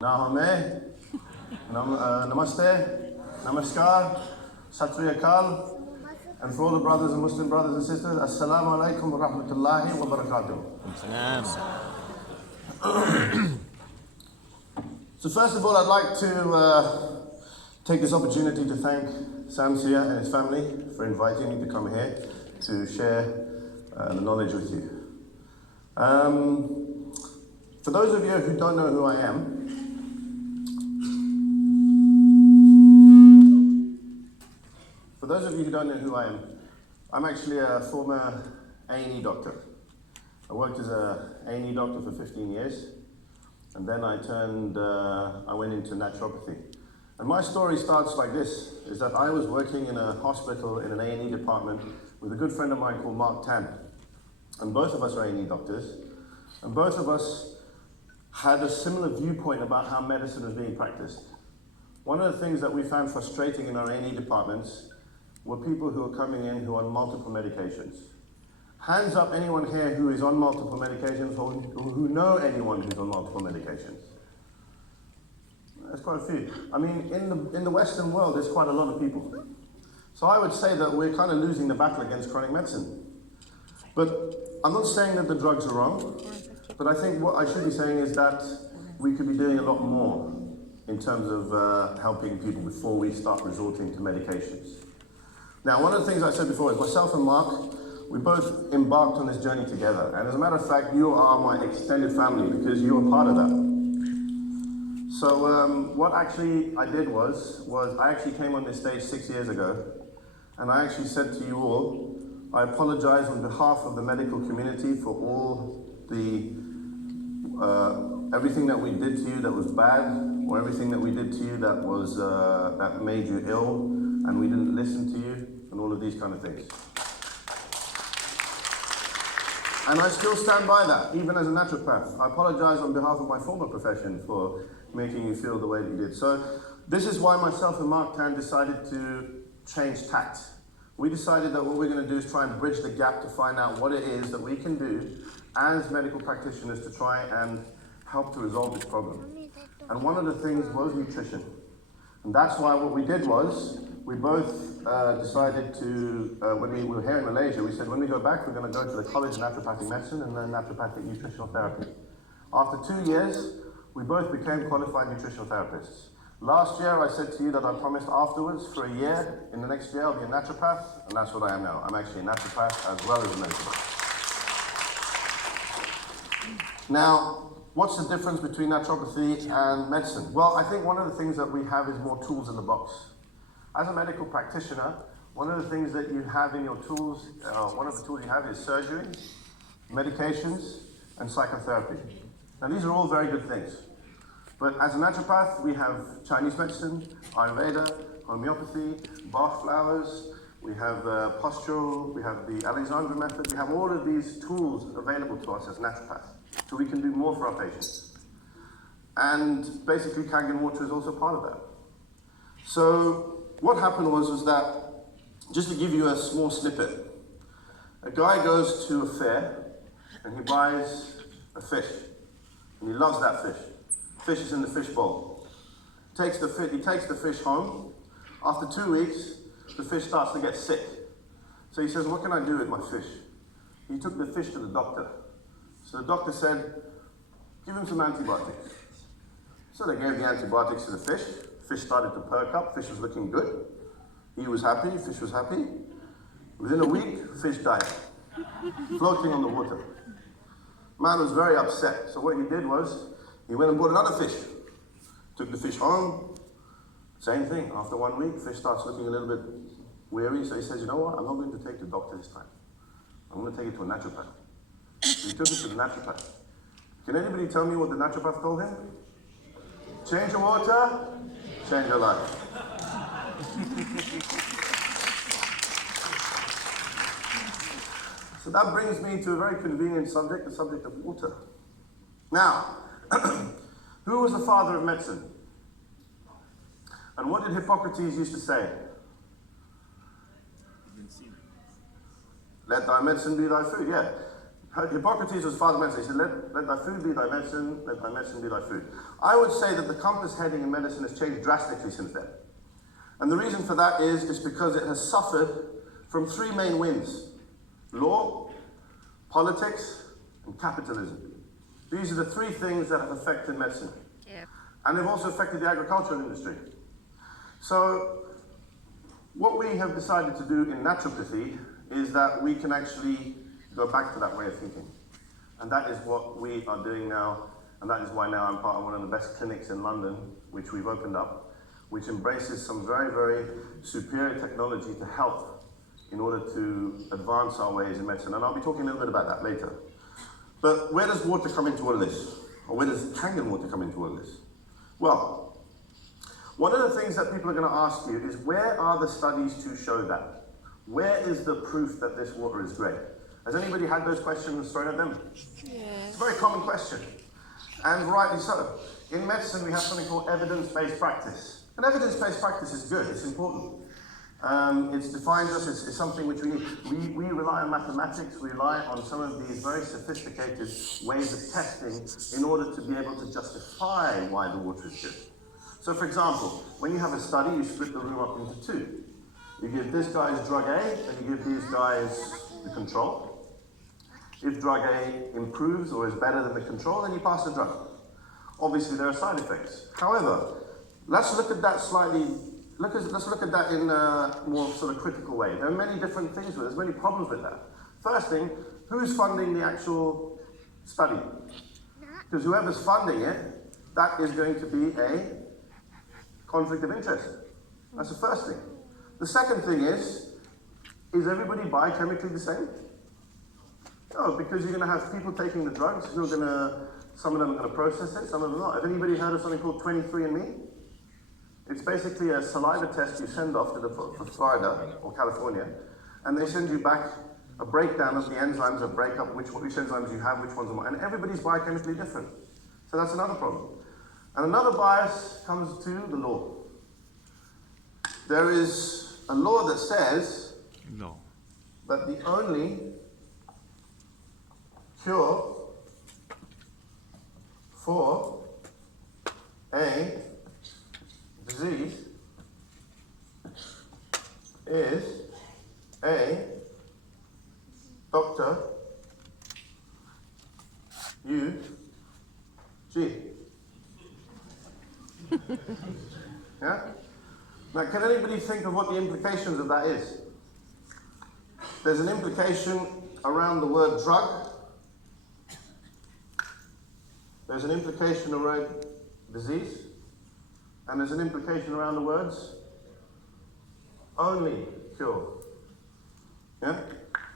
Nahame, Namaste, Namaskar, Sat Sri Akal, and for all the brothers and Muslim brothers and sisters, Assalamu alaikum wa rahmatullahi wa barakatuh. So first of all, I'd like to take this opportunity to thank Samsia and his family for inviting me to come here to share the knowledge with you. For those of you who don't know who I am, I'm actually a former A&E doctor. I worked as a A&E doctor for 15 years, and then I went into naturopathy. And my story starts like this, is that I was working in a hospital in an A&E department with a good friend of mine called Mark Tan. And both of us are A&E doctors, and both of us had a similar viewpoint about how medicine was being practiced. One of the things that we found frustrating in our A&E departments were people who are coming in who are on multiple medications. Hands up anyone here who is on multiple medications or who know anyone who's on multiple medications. There's quite a few. I mean, in the Western world, there's quite a lot of people. So I would say that we're kind of losing the battle against chronic medicine. But I'm not saying that the drugs are wrong, but I think what I should be saying is that we could be doing a lot more in terms of helping people before we start resorting to medications. Now, one of the things I said before is myself and Mark, we both embarked on this journey together. And as a matter of fact, you are my extended family because you are part of that. So what actually I did was I actually came on this stage 6 years ago, and I actually said to you all, I apologize on behalf of the medical community for all the everything that we did to you that was bad, or everything that we did to you that was that made you ill, and we didn't listen to you, and all of these kind of things. And I still stand by that, even as a naturopath. I apologize on behalf of my former profession for making you feel the way that you did. So this is why myself and Mark Tan decided to change tact. We decided that what we're going to do is try and bridge the gap to find out what it is that we can do as medical practitioners to try and help to resolve this problem. And one of the things was nutrition. And that's why what we did was, we both decided to, when we were here in Malaysia, we said when we go back, we're going to go to the College of Naturopathic Medicine and learn naturopathic nutritional therapy. After 2 years, we both became qualified nutritional therapists. Last year, I said to you that I promised afterwards for a year, in the next year, I'll be a naturopath, and that's what I am now. I'm actually a naturopath as well as a medical. Now, what's the difference between naturopathy and medicine? Well, I think one of the things that we have is more tools in the box. As a medical practitioner, one of the things that you have in your tools, one of the tools you have is surgery, medications, and psychotherapy. Now, these are all very good things. But as a naturopath, we have Chinese medicine, Ayurveda, homeopathy, Bach flowers, we have postural, we have the Alexandra method, we have all of these tools available to us as naturopaths. So we can do more for our patients. And basically, Kangen water is also part of that. So what happened was that, just to give you a small snippet, a guy goes to a fair and he buys a fish. And he loves that fish. Fish is in the fish bowl. He takes the fish home. After 2 weeks, the fish starts to get sick. So he says, what can I do with my fish? He took the fish to the doctor. So the doctor said, give him some antibiotics. So they gave the antibiotics to the fish. Fish started to perk up. Fish was looking good. He was happy. Fish was happy. Within a week, fish died, floating on the water. Man was very upset. So what he did was, he went and bought another fish. Took the fish home. Same thing. After 1 week, fish starts looking a little bit weary. So he says, you know what? I'm not going to take the doctor this time. I'm going to take it to a naturopath. So he took it to the naturopath. Can anybody tell me what the naturopath told him? Change your water, change your life. So that brings me to a very convenient subject, the subject of water. Now, who was the father of medicine? And what did Hippocrates used to say? Let thy medicine be thy food, yeah. Hippocrates was father of medicine. He said, let thy food be thy medicine, let thy medicine be thy food. I would say that the compass heading in medicine has changed drastically since then. And the reason for that is because it has suffered from three main winds: law, politics, and capitalism. These are the three things that have affected medicine. Yeah. And they've also affected the agricultural industry. So what we have decided to do in naturopathy is that we can actually go back to that way of thinking. And that is what we are doing now, and that is why now I'm part of one of the best clinics in London, which we've opened up, which embraces some very, very superior technology to help in order to advance our ways in medicine. And I'll be talking a little bit about that later. But where does water come into all of this? Or where does Kangen water come into all of this? Well, one of the things that people are going to ask you is, where are the studies to show that? Where is the proof that this water is great? Has anybody had those questions thrown at them? Yes. It's a very common question, and rightly so. In medicine, we have something called evidence-based practice. And evidence-based practice is good, it's important. It defines us, it's something which we need. We rely on mathematics, we rely on some of these very sophisticated ways of testing in order to be able to justify why the water is good. So for example, when you have a study, you split the room up into two. You give this guy's drug A, and you give these guys the control. If drug A improves or is better than the control, then you pass the drug. Obviously, there are side effects. However, let's look at that slightly. Let's look at that in a more sort of critical way. There are many different things with it. There's many problems with that. First thing, who's funding the actual study? Because whoever's funding it, that is going to be a conflict of interest. That's the first thing. The second thing is everybody biochemically the same? No, because you're going to have people taking the drugs who are going to, some of them are going to process it, some of them not. Have anybody heard of something called 23andMe? It's basically a saliva test you send off to Florida or California, and they send you back a breakdown of the enzymes that break up which enzymes you have, which ones are not, and everybody's biochemically different. So that's another problem. And another bias comes to the law. There is a law that says that the only cure for a disease is a Dr. U.G. Yeah? Now, can anybody think of what the implications of that is? There's an implication around the word drug. There's an implication around disease. And there's an implication around the words only cure. Yeah?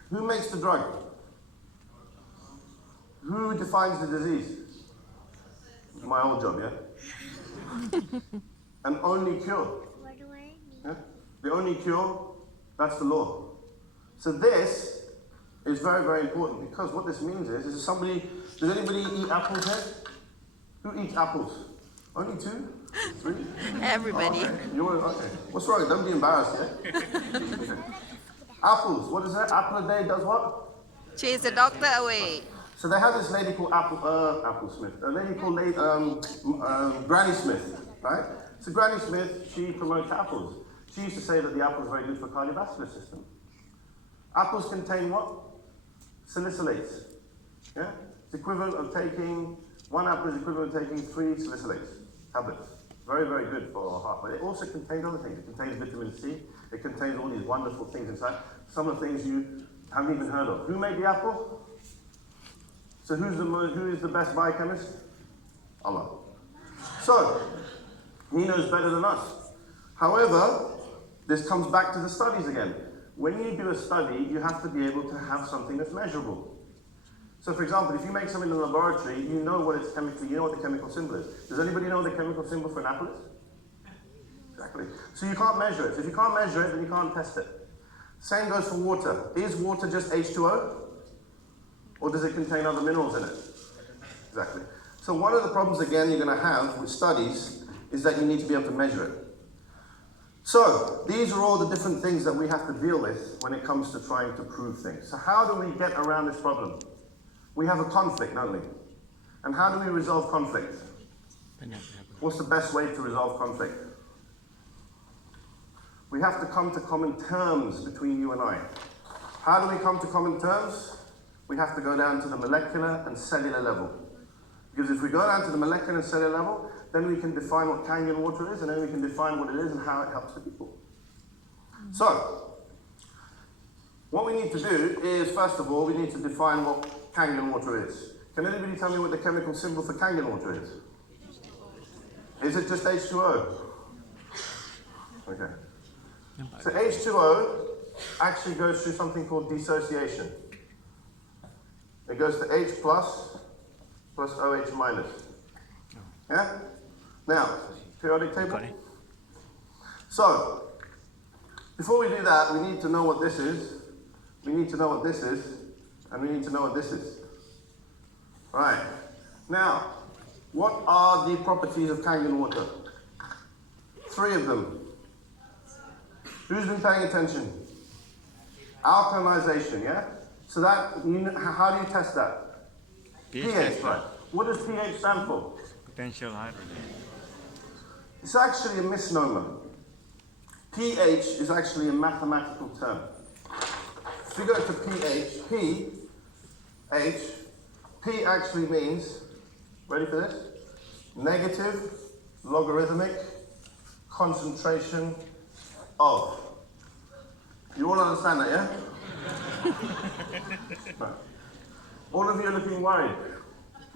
Who makes the drug? Who defines the disease? My old job, yeah? An only cure. What do I mean? Yeah? The only cure, that's the law. So this is very, very important, because what this means is does anybody eat apples here? Who eats apples? Only 2? 3? Everybody. Oh, okay. What's wrong? Don't be embarrassed, yeah? Apples, what is that? Apple a day does what? Chase the doctor away. So they have this lady called Apple Smith, a lady called Granny Smith, right? So Granny Smith, she promotes apples. She used to say that the apple is very good for cardiovascular system. Apples contain what? Salicylates. Yeah? It's equivalent of taking, one apple is equivalent to taking 3 salicylates tablets. Very, very good for our heart. But it also contains other things. It contains vitamin C. It contains all these wonderful things inside. Some of the things you haven't even heard of. Who made the apple? So who is the best biochemist? Allah. So, he knows better than us. However, this comes back to the studies again. When you do a study, you have to be able to have something that's measurable. So for example, if you make something in the laboratory, you know what it's chemically, you know what the chemical symbol is. Does anybody know what the chemical symbol for an apple is? Exactly. So you can't measure it. If you can't measure it, then you can't test it. Same goes for water. Is water just H2O? Or does it contain other minerals in it? Exactly. So one of the problems, again, you're going to have with studies is that you need to be able to measure it. So these are all the different things that we have to deal with when it comes to trying to prove things. So how do we get around this problem? we have a conflict, don't we? And how do we resolve conflict? What's the best way to resolve conflict? We have to come to common terms between you and I. How do we come to common terms? We have to go down to the molecular and cellular level. Because if we go down to the molecular and cellular level, then we can define what Kangen water is, and then we can define what it is and how it helps the people. So, what we need to do is, first of all, we need to define what Kangen water is. Can anybody tell me what the chemical symbol for Kangen water is? Is it just H2O? Okay. So H2O actually goes through something called dissociation. It goes to H plus OH minus. Yeah? Now, periodic table. So, before we do that, we need to know what this is. We need to know what this is. And we need to know what this is. Right. Now, what are the properties of Kangen water? 3 of them. Who's been paying attention? Alkalization, yeah? So that, how do you test that? pH, right. What does pH stand for? Potential hydrogen. It's actually a misnomer. pH is actually a mathematical term. If you go to pH, P actually means, ready for this? Negative logarithmic concentration of. You all understand that, yeah? Right. All of you are looking worried.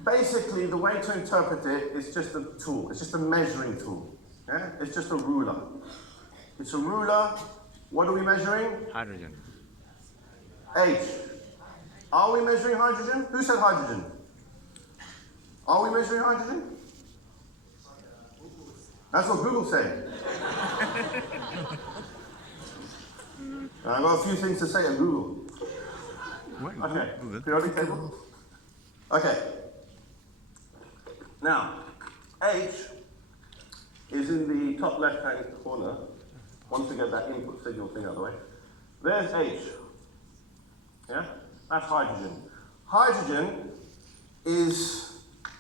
Basically, the way to interpret it is just a tool. It's just a measuring tool. Yeah? It's just a ruler. It's a ruler. What are we measuring? Hydrogen. H. Are we measuring hydrogen? Who said hydrogen? Are we measuring hydrogen? That's what Google said. I've got a few things to say at Google. Okay, periodic table. Okay. Now, H is in the top left-hand corner. Once we get that input signal thing out of the way. There's H. Yeah? That's hydrogen. Hydrogen is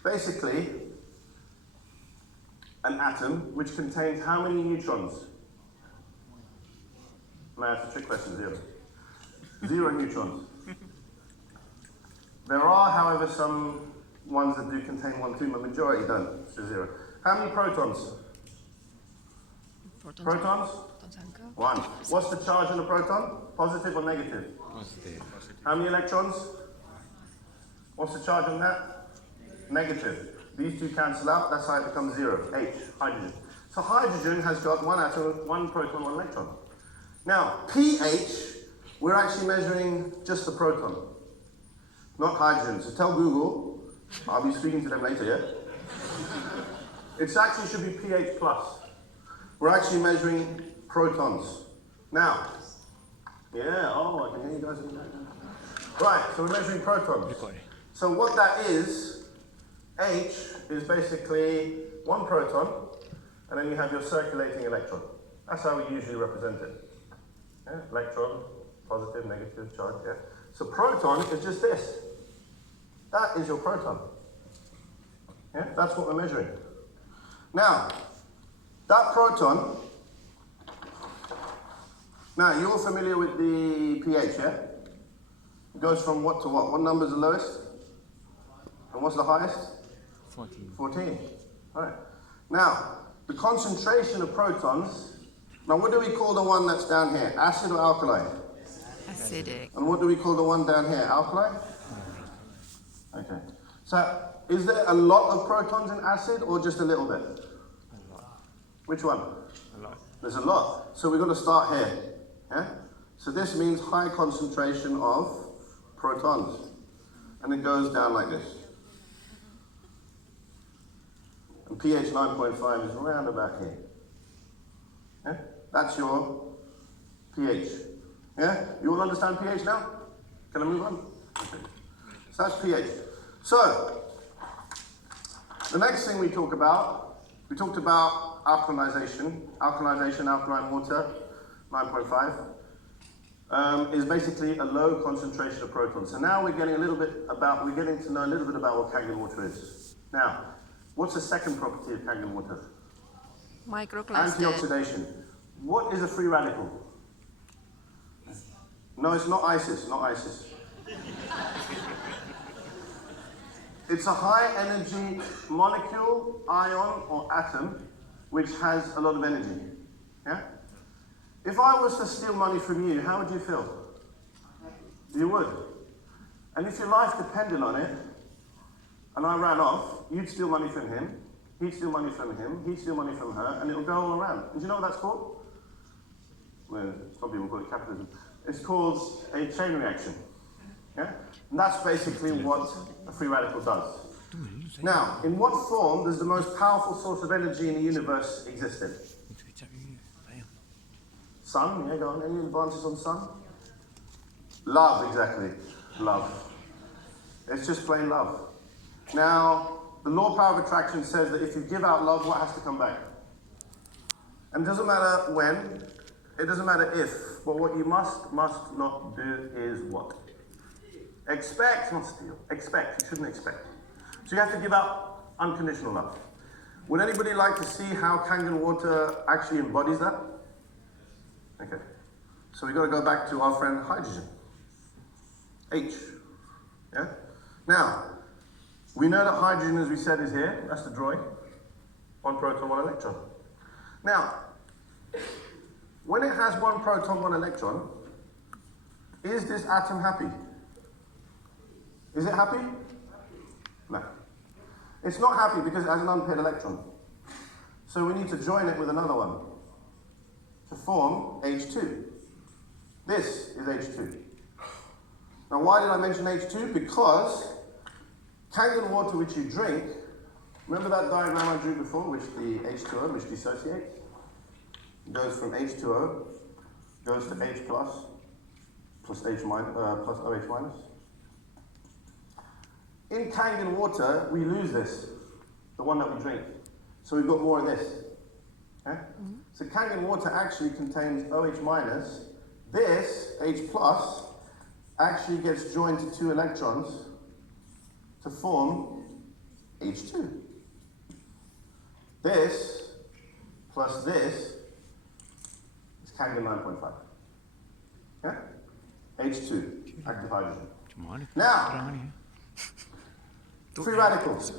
basically an atom which contains how many neutrons? No, it's a trick question, 0. 0 neutrons. There are, however, some ones that do contain 1, 2, but the majority don't, so 0. How many protons? Protons? 1. What's the charge on a proton? Positive or negative? Positive. How many electrons? What's the charge on that? Negative. These two cancel out, that's how it becomes 0. H, hydrogen. So hydrogen has got 1 atom, 1 proton, 1 electron. Now, pH, we're actually measuring just the proton, not hydrogen. So tell Google, I'll be speaking to them later, yeah? It actually should be pH plus. We're actually measuring protons. Now, yeah, oh, I can hear you guys. Right, so we're measuring protons. So what that is, H is basically 1 proton, and then you have your circulating electron. That's how we usually represent it. Yeah? Electron, positive, negative charge, yeah? So proton is just this. That is your proton. Yeah? That's what we're measuring. Now, that proton, now you're familiar with the pH, yeah? It goes from what to what? What number is the lowest? And what's the highest? 14. 14. All right. Now, the concentration of protons, now what do we call the one that's down here? Acid or alkali? Acidic. And what do we call the one down here? Alkali? Okay. So, is there a lot of protons in acid or just a little bit? A lot. Which one? A lot. There's a lot. So we've got to start here. Yeah? So this means high concentration of protons. And it goes down like this. And pH 9.5 is around about here. Yeah? That's your pH. Yeah? You all understand pH now? Can I move on? Okay. So that's pH. So, the next thing we talked about alkalinization, alkaline water, 9.5. is basically a low concentration of protons. So now we're getting to know a little bit about what Kangen water is. Now, what's the second property of Kangen water? Microcluster. Antioxidation. What is a free radical? No, it's not ISIS, not ISIS. It's a high energy molecule, ion, or atom, which has a lot of energy. Yeah? If I was to steal money from you, how would you feel? You would. And if your life depended on it, and I ran off, you'd steal money from him, he'd steal money from him, he'd steal money from her, and it'll go all around. And do you know what that's called? Well, some people call it capitalism. It's called a chain reaction. Yeah? And that's basically what a free radical does. Now, in what form does the most powerful source of energy in the universe exist in? Sun, yeah, go on. Any advances on sun? Love, exactly. Love. It's just plain love. Now, the law of power of attraction says that if you give out love, what has to come back? And it doesn't matter when, it doesn't matter if, but what you must not do is what? Expect, not steal. Expect. You shouldn't expect. So you have to give out unconditional love. Would anybody like to see how Kangen water actually embodies that? Okay. So we've got to go back to our friend hydrogen. H. Yeah? Now, we know that hydrogen, as we said, is here. That's the drawing. 1 proton, 1 electron. Now, when it has 1 proton, 1 electron, is this atom happy? Is it happy? No. It's not happy because it has an unpaired electron. So we need to join it with another one to form H2. This is H2. Now why did I mention H2? Because Kangen water which you drink, remember that diagram I drew before, which the H2O, which dissociates? Goes from H2O, goes to H plus H minus, plus OH minus. In Kangen water, we lose this, the one that we drink. So we've got more of this. Okay? So Kangen water actually contains OH minus. This, H plus, actually gets joined to 2 electrons to form H2. This plus this is Kangen 9.5. Okay? H2, active hydrogen. Now, free radicals.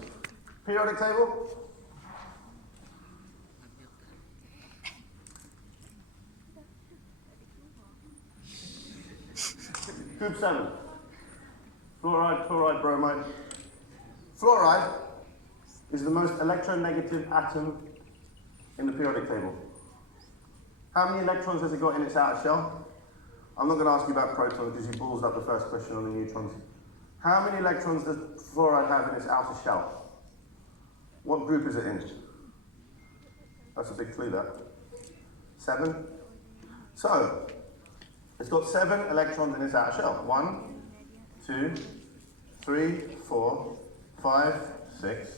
Periodic table. Group 7. Fluoride, chloride, bromide. Fluoride is the most electronegative atom in the periodic table. How many electrons has it got in its outer shell? I'm not going to ask you about protons because you ballsed up the first question on the neutrons. How many electrons does fluoride have in its outer shell? What group is it in? That's a big clue, that. 7. So, it's got 7 electrons in its outer shell. 1, 2, 3, 4, 5, 6,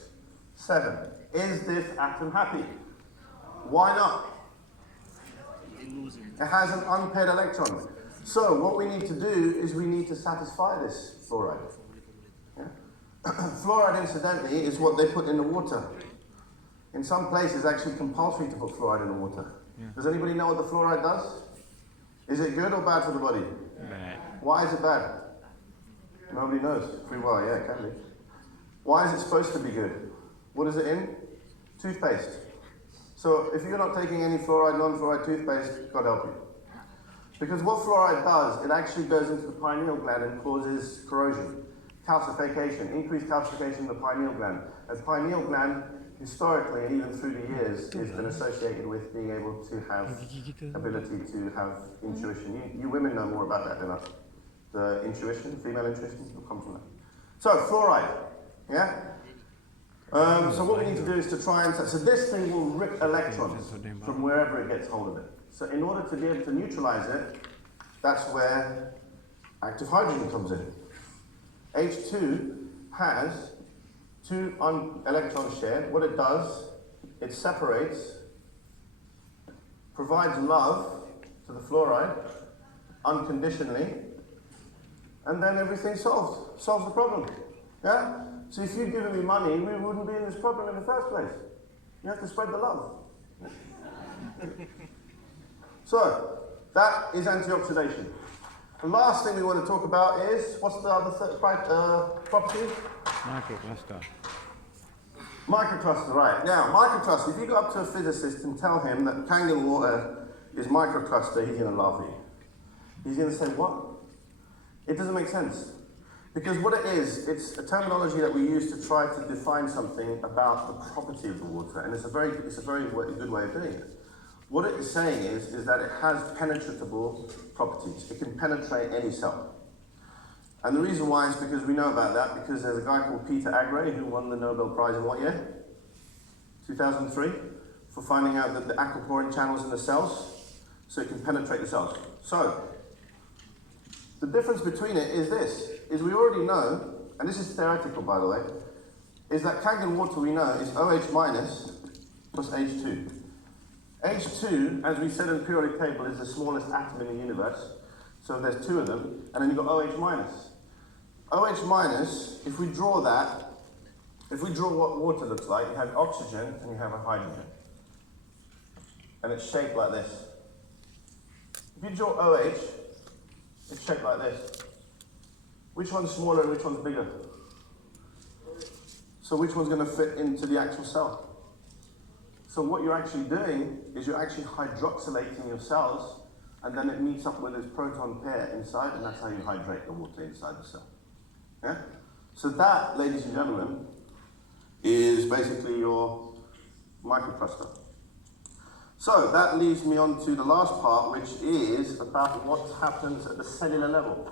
7. Is this atom happy? Why not? It has an unpaired electron. So what we need to do is we need to satisfy this fluoride. Yeah? Fluoride, incidentally, is what they put in the water. In some places, actually compulsory to put fluoride in the water. Yeah. Does anybody know what the fluoride does? Is it good or bad for the body? Bad. Why is it bad? Nobody knows. Free will, yeah, it can be. Why is it supposed to be good? What is it in? Toothpaste. So if you're not taking any fluoride, non-fluoride toothpaste, God help you. Because what fluoride does, it actually goes into the pineal gland and causes corrosion, calcification, increased calcification in the pineal gland. And pineal gland, historically and even through the years, has been associated with being able to have ability to have intuition. You women know more about that than us. The intuition, female intuition, will come from that. So fluoride, yeah? So what we need to do is to try and... So this thing will rip electrons from wherever it gets hold of it. So in order to be able to neutralize it, that's where active hydrogen comes in. H2 has 2 electrons shared. What it does, it separates, provides love to the fluoride, unconditionally, and then everything's solved. Solves the problem. Yeah? So if you'd given me money, we wouldn't be in this problem in the first place. You have to spread the love. So, that is antioxidation. The last thing we want to talk about is, what's the other property? Microcluster. Microcluster, right. Now, microcluster, if you go up to a physicist and tell him that Kangen water is microcluster, he's going to laugh at you. He's going to say, what? It doesn't make sense. Because what it is, it's a terminology that we use to try to define something about the property of the water, and it's a very good way of doing it. What it is saying is that it has penetratable properties. It can penetrate any cell. And the reason why is because we know about that, because there's a guy called Peter Agre who won the Nobel Prize in what year? 2003, for finding out that the aquaporin channels in the cells, so it can penetrate the cells. So, the difference between it is this, is we already know, and this is theoretical by the way, is that Kangen water we know is OH minus plus H2. H2, as we said in the periodic table, is the smallest atom in the universe, so there's two of them, and then you've got OH minus. OH minus, if we draw that, if we draw what water looks like, you have oxygen and you have a hydrogen. And it's shaped like this. If you draw OH, it's shaped like this. Which one's smaller and which one's bigger? So which one's going to fit into the actual cell? So what you're actually doing is you're actually hydroxylating your cells, and then it meets up with this proton pair inside, and that's how you hydrate the water inside the cell. Yeah? So that, ladies and gentlemen, is basically your microcluster. So that leads me on to the last part, which is about what happens at the cellular level.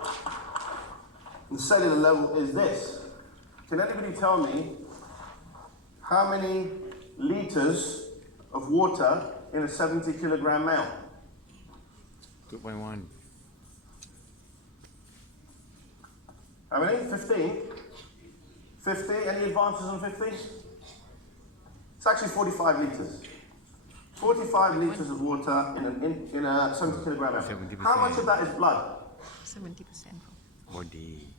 The cellular level is this. Can anybody tell me how many liters of water in a 70 kilogram male? 2.1. How many? 15? 50? Any advances on 50? It's actually 45 liters. 45 liters of water in a 70 kilogram male. 70%. How much of that is blood? 70%. Body.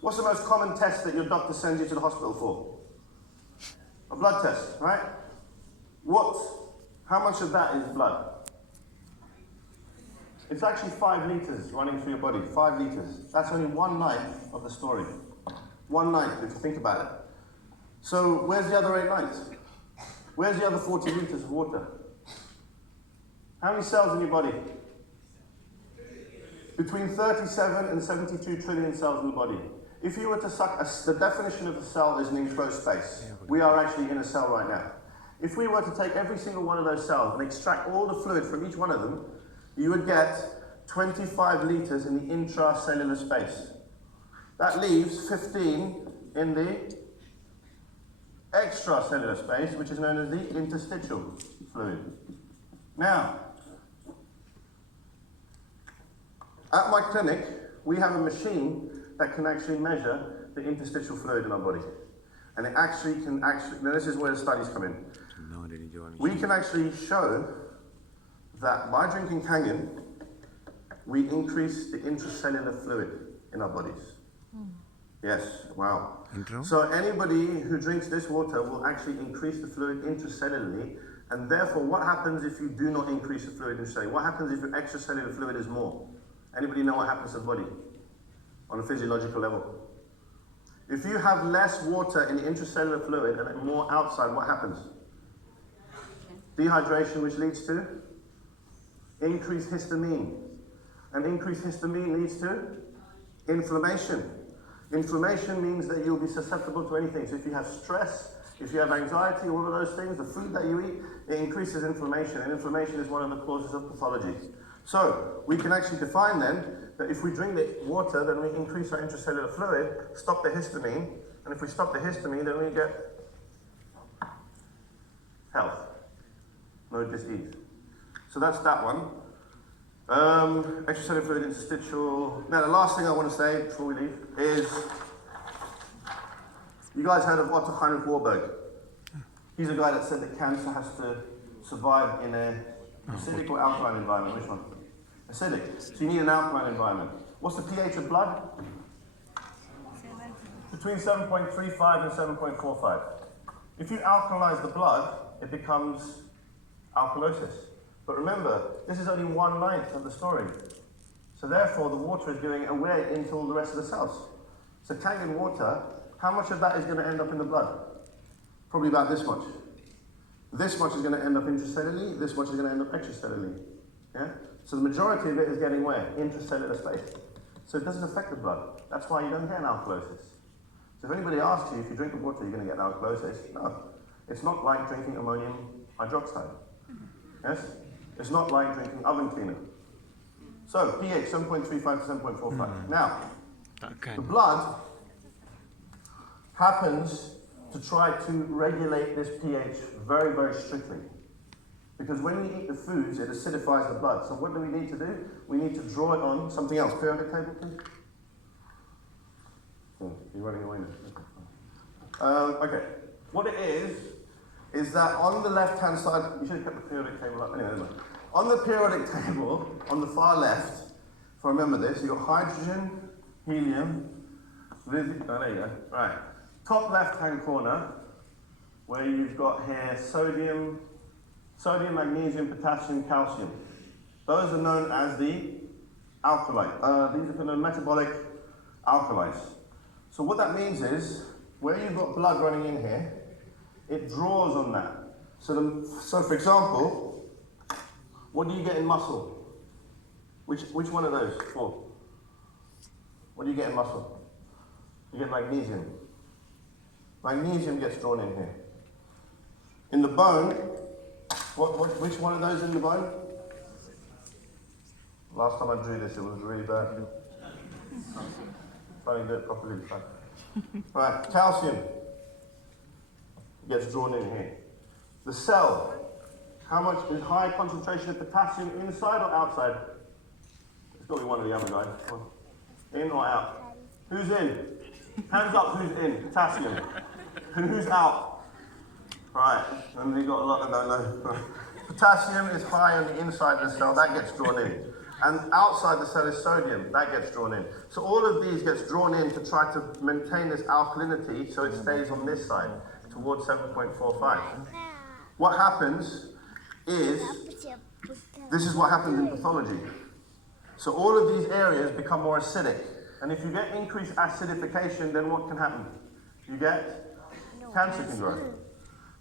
What's the most common test that your doctor sends you to the hospital for? A blood test, right? How much of that is blood? It's actually 5 liters running through your body, 5 liters. That's only 1/9 of the story. 1/9, if you think about it. So where's the other 8/9? Where's the other 40 liters of water? How many cells in your body? Between 37 and 72 trillion cells in the body. If you were to suck, the definition of a cell is an enclosed space. We are actually in a cell right now. If we were to take every single one of those cells and extract all the fluid from each one of them, you would get 25 liters in the intracellular space. That leaves 15 in the extracellular space, which is known as the interstitial fluid. Now, at my clinic, we have a machine that can actually measure the interstitial fluid in our body. And it actually can now this is where the studies come in. We can actually show that by drinking Kangen, we increase the intracellular fluid in our bodies. Yes, wow. So anybody who drinks this water will actually increase the fluid intracellularly, and therefore what happens if you do not increase the fluid intracellularly? What happens if your extracellular fluid is more? Anybody know what happens to the body on a physiological level? If you have less water in the intracellular fluid and more outside, what happens? Dehydration, which leads to increased histamine. And increased histamine leads to inflammation. Inflammation means that you'll be susceptible to anything. So if you have stress, if you have anxiety, all of those things, the food that you eat, it increases inflammation. And inflammation is one of the causes of pathology. So we can actually define then that if we drink the water, then we increase our intracellular fluid, stop the histamine, and if we stop the histamine, then we get health, no disease. So that's that one. Extracellular fluid, interstitial. Now the last thing I want to say before we leave is, you guys heard of Otto Heinrich Warburg? He's a guy that said that cancer has to survive in a acidic or alkaline environment. Which one? Acidic. So you need an alkaline environment. What's the pH of blood? Between 7.35 and 7.45. If you alkalize the blood, it becomes alkalosis. But remember, this is only 1/9 of the story. So therefore, the water is going away into all the rest of the cells. So Kangen water, how much of that is going to end up in the blood? Probably about this much. This much is going to end up intracellularly, this much is going to end up extracellularly. Yeah? So the majority of it is getting where? Intracellular space. So it doesn't affect the blood. That's why you don't get an alkalosis. So if anybody asks you, if you drink the water, you're going to get an alkalosis, no. It's not like drinking ammonium hydroxide. Yes? It's not like drinking oven cleaner. So pH 7.35 to 7.45. Now, the blood happens to try to regulate this pH very, very strictly. Because when we eat the foods, it acidifies the blood. So what do we need to do? We need to draw it on something else. Periodic table, please. Oh, you're running away now. Okay. What it is that on the left-hand side, you should have kept the periodic table up. Anyway, on the periodic table, on the far left, if I remember this, you've got hydrogen, helium, lithium, oh, there you go. Right. Top left-hand corner, where you've got here sodium, magnesium, potassium, calcium. Those are known as the alkaline. These are known metabolic alkalis. So what that means is, where you've got blood running in here, it draws on that. So for example, what do you get in muscle? Which one of those? 4. What do you get in muscle? You get magnesium. Magnesium gets drawn in here. In the bone, which one of those in the bone? Last time I drew this, it was really bad. Trying to do it properly. Right, calcium gets drawn in here. The cell, how much is high concentration of potassium inside or outside? It's got to be one of the other guys. In or out? Who's in? Hands up, who's in? Potassium. And who's out? Right, and we've got a lot that don't know. Potassium is high on the inside of the cell, that gets drawn in. And outside the cell is sodium, that gets drawn in. So all of these gets drawn in to try to maintain this alkalinity so it stays on this side, towards 7.45. What happens is, this is what happens in pathology. So all of these areas become more acidic. And if you get increased acidification, then what can happen? You get cancer can grow.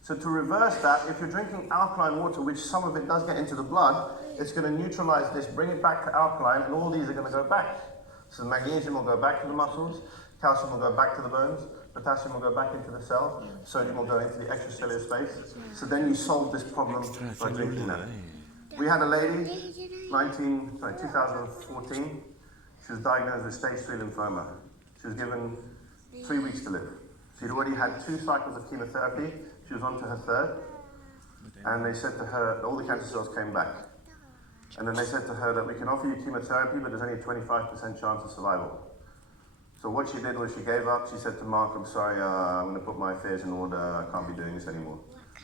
So to reverse that, if you're drinking alkaline water, which some of it does get into the blood, it's going to neutralize this, bring it back to alkaline, and all these are going to go back. So magnesium will go back to the muscles, calcium will go back to the bones, potassium will go back into the cell, sodium will go into the extracellular space. So then you solve this problem by drinking that. We had a lady, 2014, she was diagnosed with stage 3 lymphoma. She was given 3 weeks to live. She'd already had 2 cycles of chemotherapy. She was on to her 3rd. And they said to her, all the cancer cells came back. And then they said to her that we can offer you chemotherapy, but there's only a 25% chance of survival. So what she did was she gave up. She said to Mark, I'm sorry, I'm going to put my affairs in order. I can't be doing this anymore.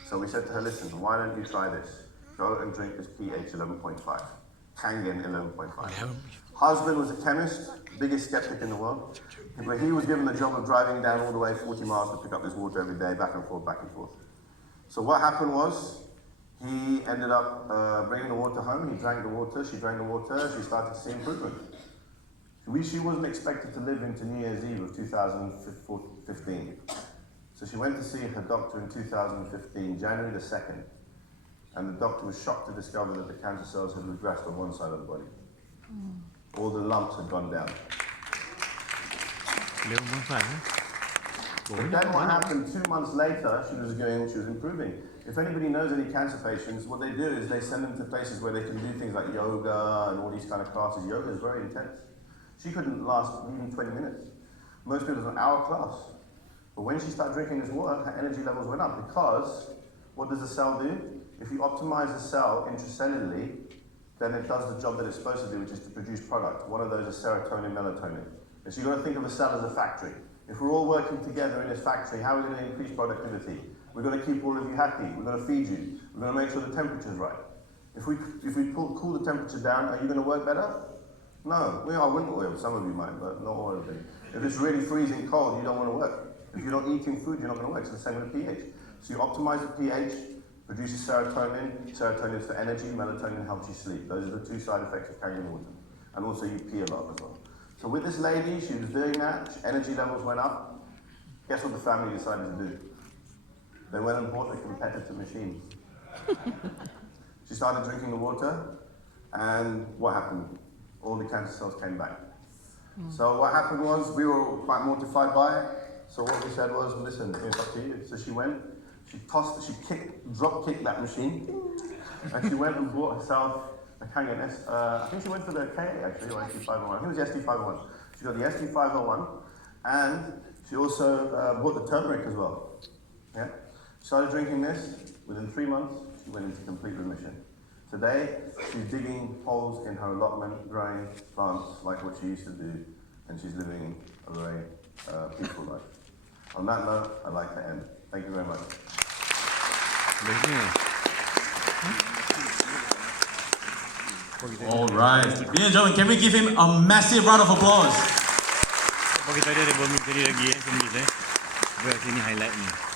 So we said to her, listen, why don't you try this? Go and drink this pH 11.5. Kangen 11.5. Husband was a chemist, biggest skeptic in the world. But he was given the job of driving down all the way 40 miles to pick up this water every day, back and forth, back and forth. So what happened was, he ended up bringing the water home. He drank the water, she drank the water, she started to see improvement. She wasn't expected to live into New Year's Eve of 2015. So she went to see her doctor in 2015, January the 2nd. And the doctor was shocked to discover that the cancer cells had regressed on one side of the body. All the lumps had gone down. But then what happened 2 months later, she was improving. If anybody knows any cancer patients, what they do is they send them to places where they can do things like yoga and all these kind of classes. Yoga is very intense. She couldn't last even 20 minutes. Most people, it was an hour class. But when she started drinking this water, her energy levels went up because what does the cell do? If you optimize the cell intracellularly, then it does the job that it's supposed to do, which is to produce product. One of those is serotonin, melatonin. And so you've got to think of a cell as a factory. If we're all working together in this factory, how are we going to increase productivity? We've got to keep all of you happy. We've got to feed you. We've got to make sure the temperature's right. If we cool the temperature down, are you going to work better? No. Well, I wouldn't oil. Some of you might, but not all of it. If it's really freezing cold, you don't want to work. If you're not eating food, you're not going to work. It's the same with the pH. So you optimize the pH, produces serotonin. Serotonin is for energy, melatonin helps you sleep. Those are the two side effects of carrying water. And also you pee a lot as well. So with this lady, she was doing that, energy levels went up. Guess what the family decided to do? They went and bought a competitor machine. She started drinking the water, and what happened? All the cancer cells came back. So what happened was, we were quite mortified by it. So what we said was, listen, it's up to you. So she went, drop kicked that machine, and she went and bought herself a Kangen I think she went for the K actually, or SD501. I think it was the SD501. She got the SD501, and she also bought the turmeric as well. Yeah? She started drinking this. Within 3 months, she went into complete remission. Today, she's digging holes in her allotment, growing plants like what she used to do, and she's living a very peaceful life. On that note, I'd like to end. Thank you very much. All right. Ladies and gentlemen, can we give him a massive round of applause? Bagi tadi ada bermimpi tadi lagi sendiri Buat sini highlight ni.